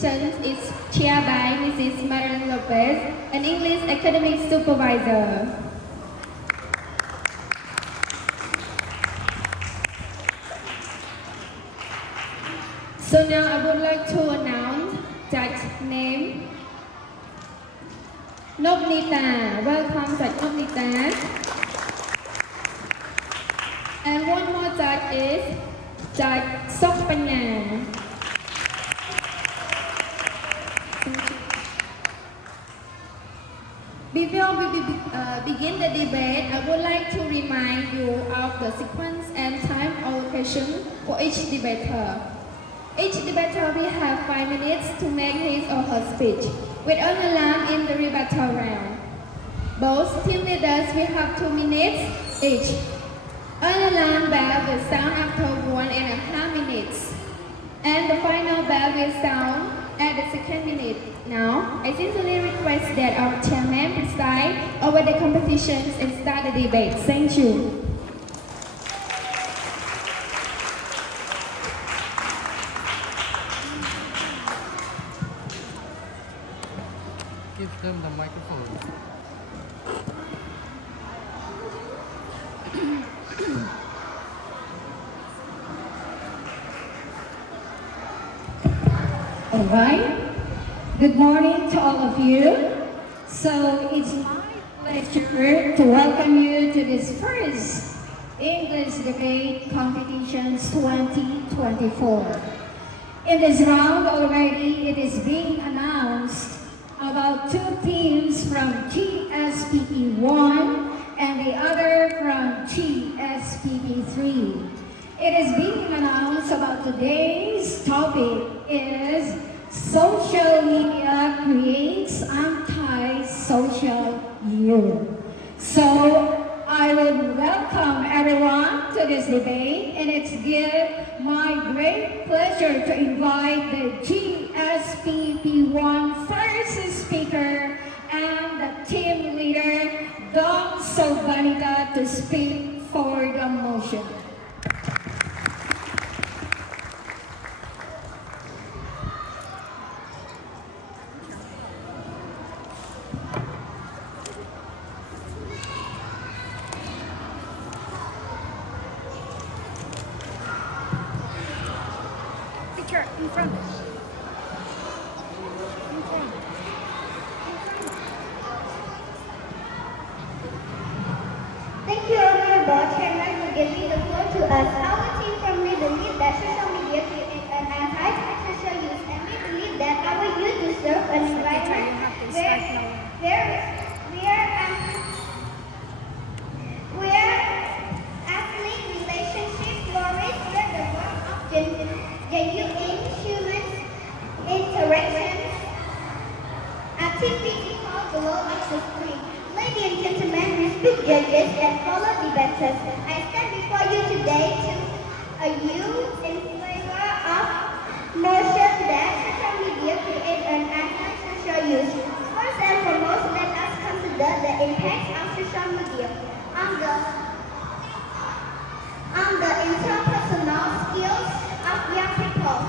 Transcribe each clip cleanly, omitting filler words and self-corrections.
competition is chaired by Mrs. Marilyn Lopez, an English academic supervisor. So now I would like to announce judge name. Nopnita, welcome Judge Nopnita. And one more judge is Judge Sokpanya. Before we begin the debate, I would like to remind you of the sequence and time allocation for each debater. Each debater will have 5 minutes to make his or her speech, with an alarm in the rebuttal round. Both team leaders will have 2 minutes each. An alarm bell will sound after 1.5 minutes, and the final bell will sound at the second minute. Now, I sincerely request that our chairman preside over the competitions and start the debate. Thank you. Give them the microphone. All right. Good morning to all of you. So it's my pleasure to welcome you to this first English Debate Competitions 2024. In this round already, it is being announced about 2 teams from GSPE 1 and the other from GSPE 3. It is being announced about today's topic is social media creates anti-social youth. So I will welcome everyone to this debate, and it's my great pleasure to invite the GSPP1 first speaker and the team leader, Dong Sobanita, to speak for the motion. In front. Thank you, Honorable Chairman, for giving the floor to us. Our team firmly believes that social media creates an anti-social use, and we believe that our youth deserve an environment where athlete relationships flourish, where the warmth of genuine human interactions activity called below of the screen. Ladies and gentlemen, respected judges and fellow debaters, I stand before you today to use in favor of notion that social media create an anti-social use. First and foremost, let us consider the impact of social media on the interpersonal skills of young people.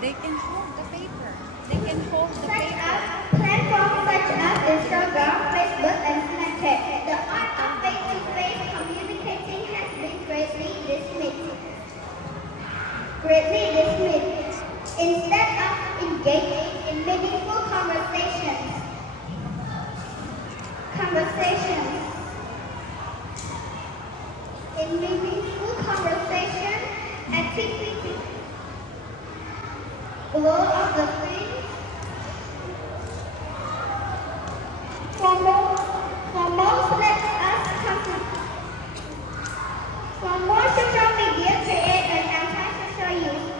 They can hold the paper. They can hold the paper. Platforms such as Instagram, Facebook, and Snapchat, the art of face-to-face communicating has been greatly dismissed. Instead of engaging in meaningful conversations, activities, below of the screen. For most, let us consider. For more, social media create an anti-social use.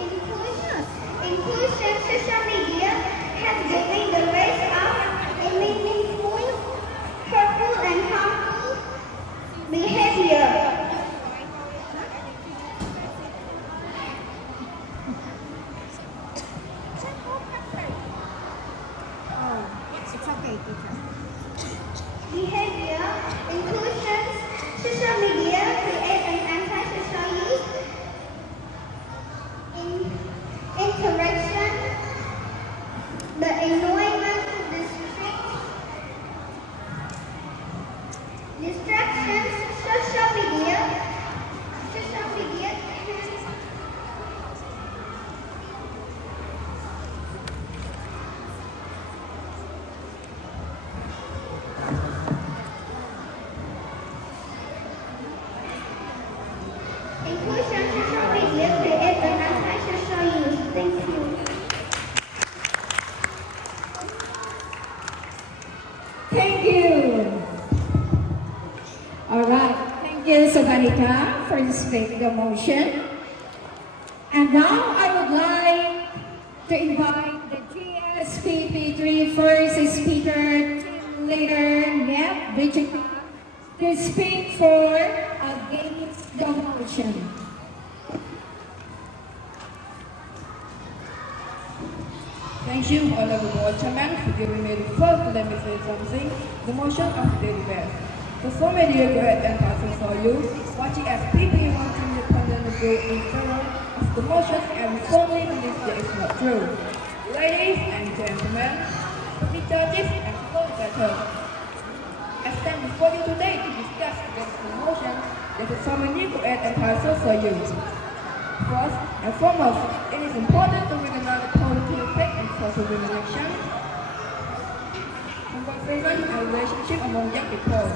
Inclusion. Social media has given the race of speak the motion. And now I would like to invite the GSPP3 first speaker, team leader, Nep Richard, to speak for against the motion. Thank you, Honorable Chairman, for giving me the floor to let me say something. The motion of the debate. The so many great and powerful for you, watching as people want to independent vote in favor of the motion and firmly believe that it's not true. Ladies and gentlemen, the judges and vote better. I stand before you today to discuss against the motion that the so many great and powerful for you. First and foremost, it is important to recognize the positive effect and social reaction, conversation and relationship among young people.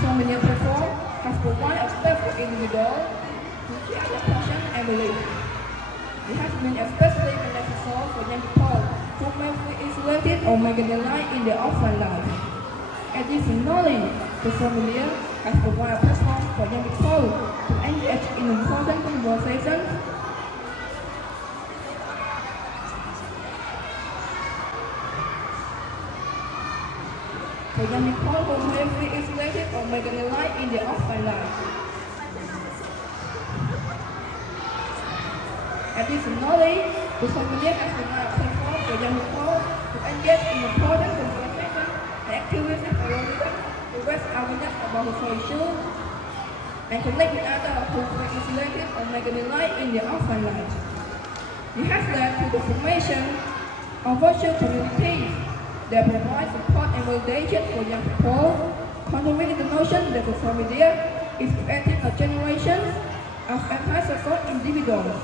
So many platforms have provided a space for individuals to share their passion and belief. It has been especially beneficial for young people who may feel isolated or marginalized in their offline life. Additionally, the familiar has provided a platform for young people to engage in important conversations for young people who may feel isolated or marginalized in their offline life. Additionally, the familiar has provided a platform for young people to engage in important conversations and activities to raise awareness about social issues and connect with others who feel isolated or marginalized in their offline life. It has led to the formation of virtual communities that provide support and validation for young people, contrary to the notion that social media is creating a generation of antisocial individuals.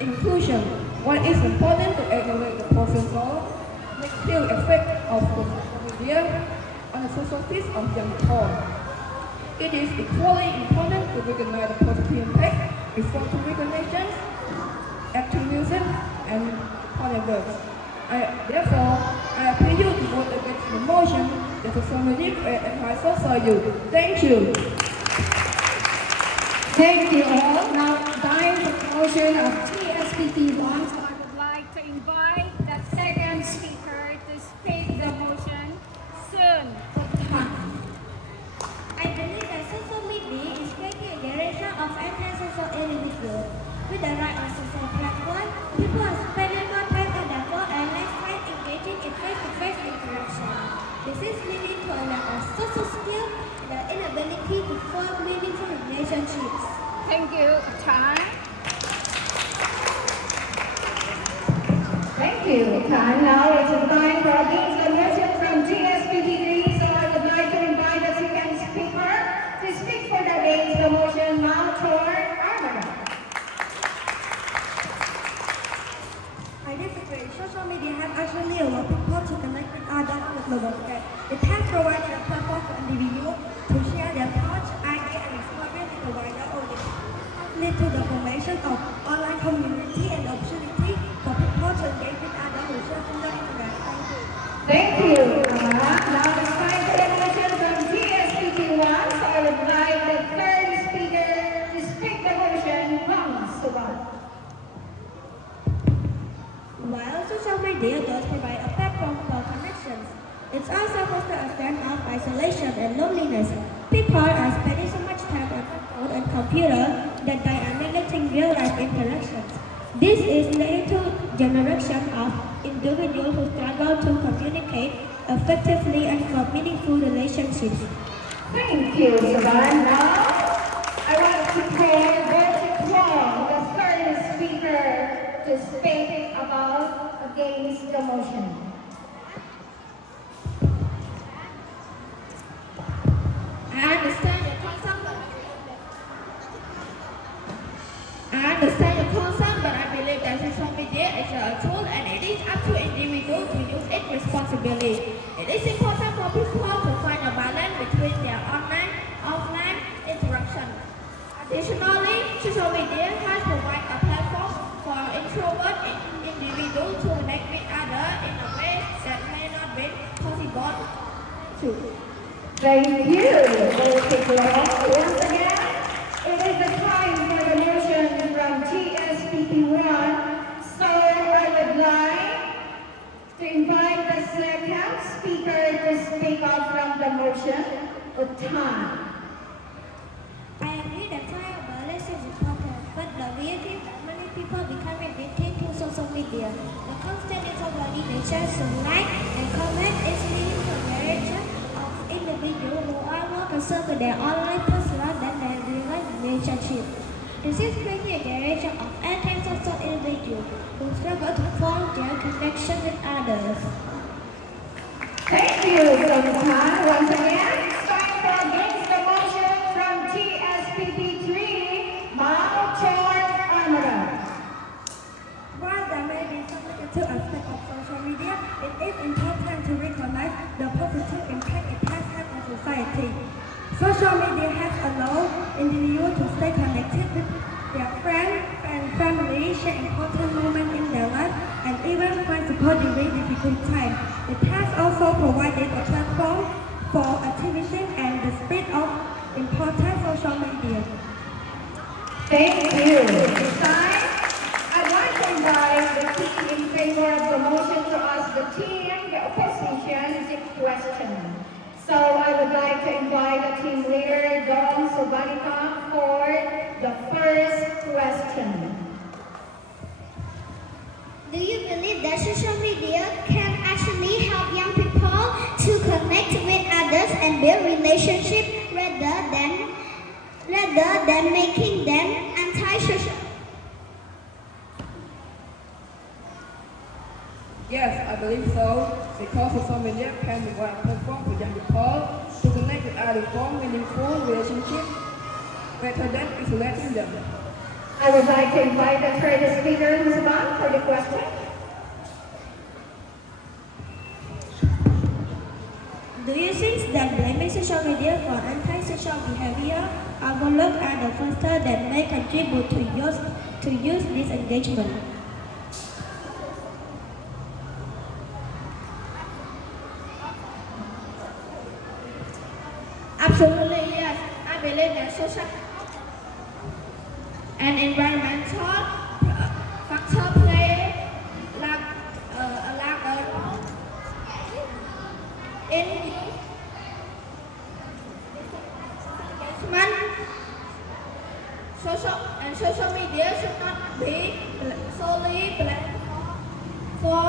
In conclusion, while it is important to acknowledge the potential negative effect of social media on the societies of young people, it is equally important to recognize the positive impact before to recognition, activism, and politics. Therefore, I appeal you to vote against the motion that the family create advice for you. Thank you. Thank you all. Now, time for the motion of TSPT1. So I would like to invite the second speaker to speak the motion soon. I believe that social media is creating a generation of antisocial individuals. With the rise of social platform, people are spending more time on their phone and less time engaging in face-to-face interaction. This is leading to a lack of social skills and the inability to form meaningful relationships. Thank you. Time. Thank you. Time. Now it's time for against the motion from GSPT3. So I would like to invite the second speaker to speak for the against the motion, Mount Armada. I disagree. Social media has actually allowed people to connect with others on the global scale. It has provided a platform for individuals to share their thoughts, ideas, and experiences with a wider audience. Lead to the formation of online community and opportunity for people to engage with others who share similar interests. Thank you. Thank you. Now it's time for the motion from GSPT1. So I would like the third speaker to speak the motion, Mount Suban. While social media does provide a platform for connections, it's also fosters a sense of isolation and loneliness. People are spending so much time on the phone and computer that they are neglecting real-life interactions. This is leading to a generation of individuals who struggle to communicate effectively and form meaningful relationships. Thank you, Suban. Now I want to call Bertie Wong, the third speaker, to speak about against the motion. I understand your concern, but I believe that social media is a tool and it is up to individuals to use it responsibly. It is important for people to find a balance between their online and offline interaction. Additionally, social media has provided a platform for introverted individuals to connect with others in a way that may not be possible to. Thank you, Bertie Wong. Once again, the time. I agree that trial balance is important, but the reality is that many people become addicted to social media. The constant use of body nature to like and comment is leading to a generation of individuals who are more concerned with their online persona than their real relationship. This is creating a generation of anti-social individuals who struggle to form their connection with others. Thank you, Songtan. Once again, it's time for against the motion from TSPP3, Malchon Amara. While there may be some negative aspects of social media, it is important to recognize the positive impact it has had on society. Social media has allowed individuals to stay connected with their friends and family, share important moments in their life, and even find support during difficult times. It has also provided a platform for activism and the spread of important social media. Thank you. This time, I'd like to invite the team in favor of the motion to ask the team, the opposition, 6 questions. So I would like to invite the team leader, Don Sobanica, for the first question. Do you believe that social media can actually help young people to connect with others and build relationships rather than making them antisocial? Yes, I believe so, because social media can be one platform for young people to connect with others, form meaningful relationships rather than isolating them. I would like to invite the third speaker, Ms. Ban, for the question. Do you think that blaming social media for antisocial behavior overlooked are the factors that may contribute to youth disengagement? Absolutely, yes. I believe that social and environmental factor play a large role in engagement. Social media should not be solely blamed for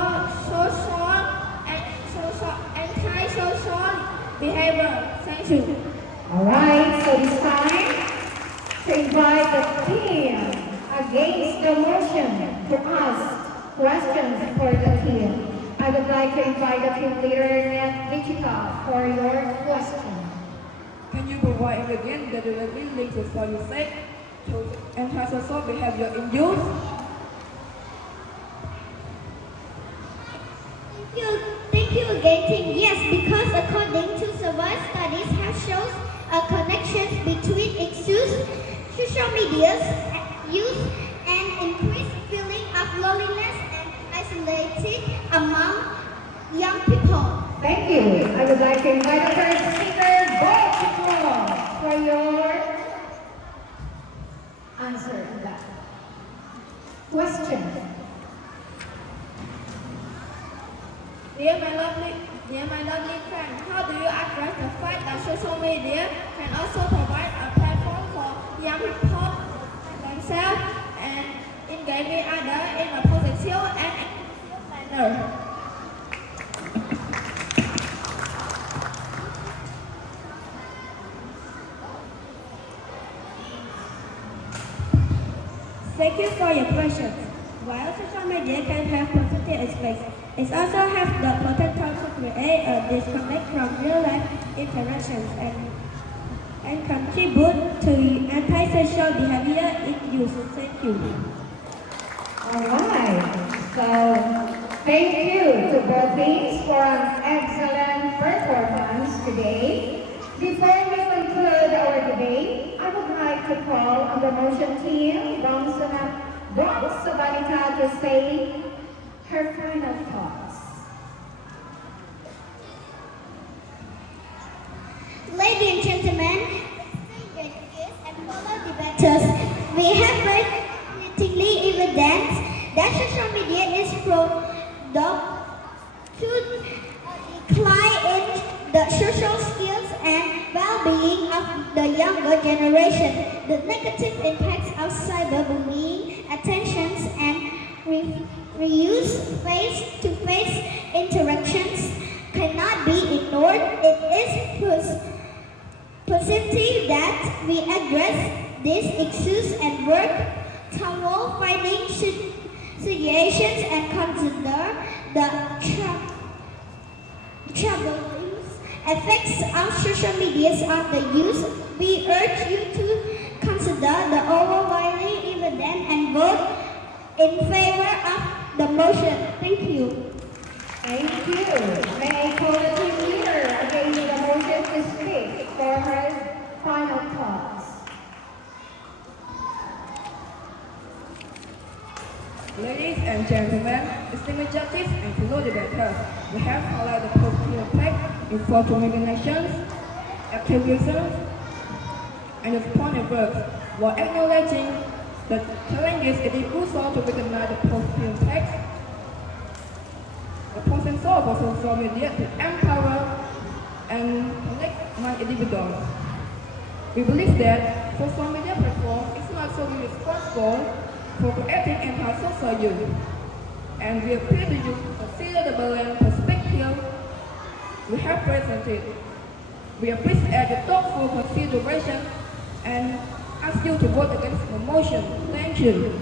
anti-social behavior. Thank you. All right, so it's time to invite the team against the motion to ask questions for the team. I would like to invite the team leader, Nat Vichika, for your question. Can you provide again the directly linked to what you said to antisocial behavior in youth? Thank you again, team. Yes, because according to several studies have shown a connection between issues, social media's use and increased feeling of loneliness and isolated among young people. Thank you. I would like to invite the third speaker, Bob Chikwa, for your answer to that question. Dear my lovely friend, how do you address the fact that social media can also provide a platform for young people themselves and engage with others in a positive and inclusive manner? Thank you for your question. While social media can have positive aspects, it also has the potential to create a disconnect from real-life interactions and contribute to antisocial behavior in youth. Thank you. All right. So, thank you to both teams for an excellent performance today. Before we conclude our debate, I would like to call on the motion team, Don Sabanica, to say her final thoughts. Ladies and gentlemen, judges and fellow debaters, we have very fittingly evidence that social media is to decline in the social skills and well-being of the younger generation. The negative impacts of cyberbullying, attentions, and reuse face-to-face interactions cannot be ignored. It is positive that we address these issues and work toward finding situations and consider the troubling effects of social media on the youth. We urge you to consider the overwhelming evidence and vote in favor of the motion. Thank you. Thank you. May I call the team leader against the motion to speak for her final thoughts. Ladies and gentlemen, distinguished judges and fellow debaters, we have highlighted the positive impact in photo nations, activism, and the point of work, while acknowledging the challenges it is crucial to recognize the positive impact. The potential of social media to empower and connect among individuals. We believe that social media platform is not solely responsible for creating anti-social use, and we appeal to you to consider the balanced perspective we have presented. We appreciate the thoughtful consideration and ask you to vote against the motion. Thank you.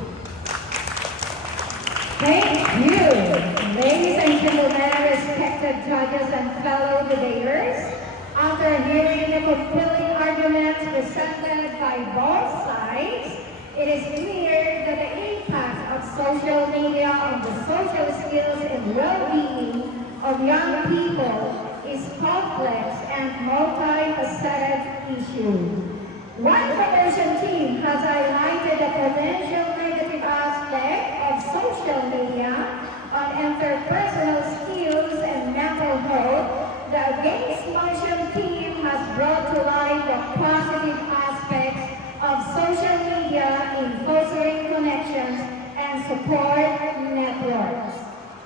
Thank you. Ladies and gentlemen, respected judges and fellow debaters, after hearing the compelling arguments presented by both sides, it is clear that the impact of social media on the social skills and well-being of young people is complex and multifaceted issue. One promotion team has highlighted the potential negative aspect of social media on interpersonal skills and mental health. The Against Motion team has brought to light the positive aspects of social media in fostering connections and support networks.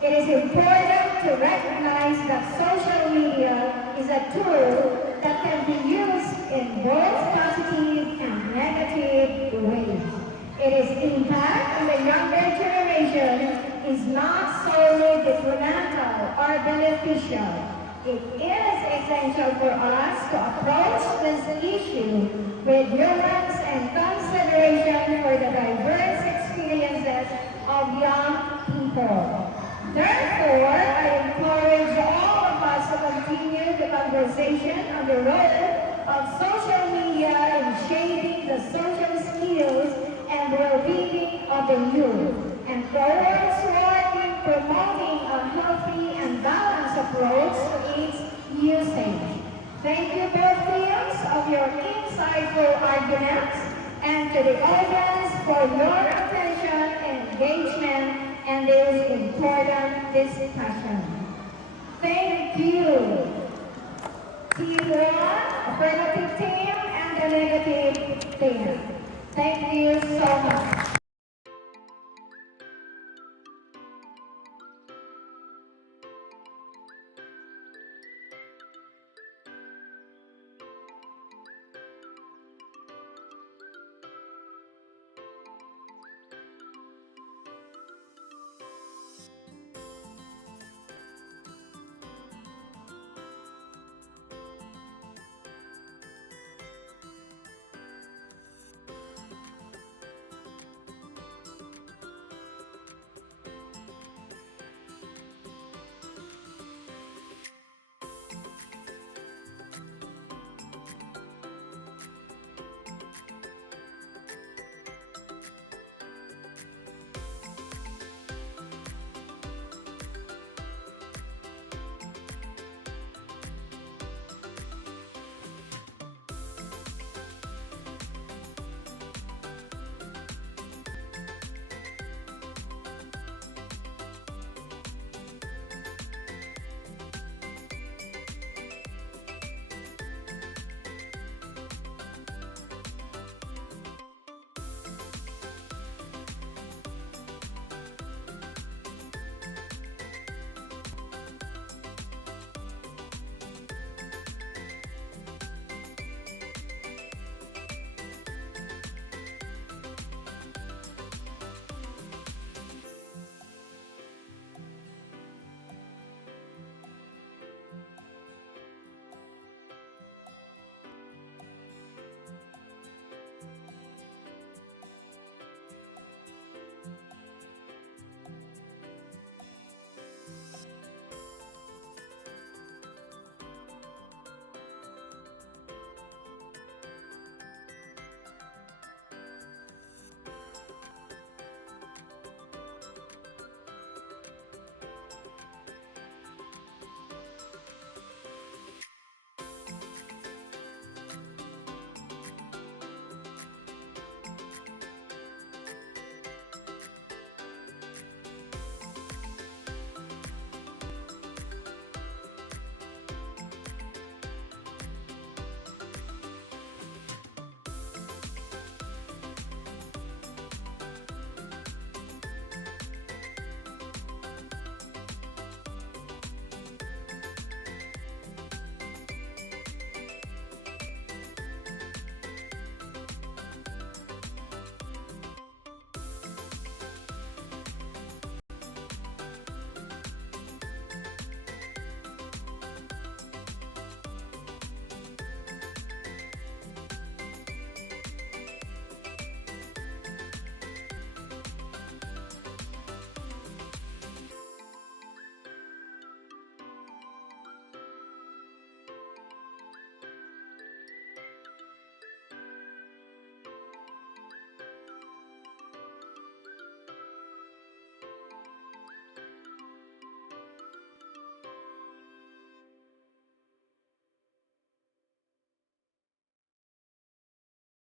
It is important to recognize that social media is a tool that can be used in both positive and negative ways. Its impact on the younger generation is not solely detrimental or beneficial. It is essential for us to approach this issue with nuance and consideration for the diverse experiences of young people. Therefore, I encourage all of us to continue the conversation on the role of social media in shaping the social skills and well-being of the youth, and towards working promoting a healthy and balanced approach to its usage. Thank you both teams of your insightful arguments, and to the audience for your attention and engagement in this important discussion. Thank you. Team 1, affirmative team, and the negative team. Thank you so much.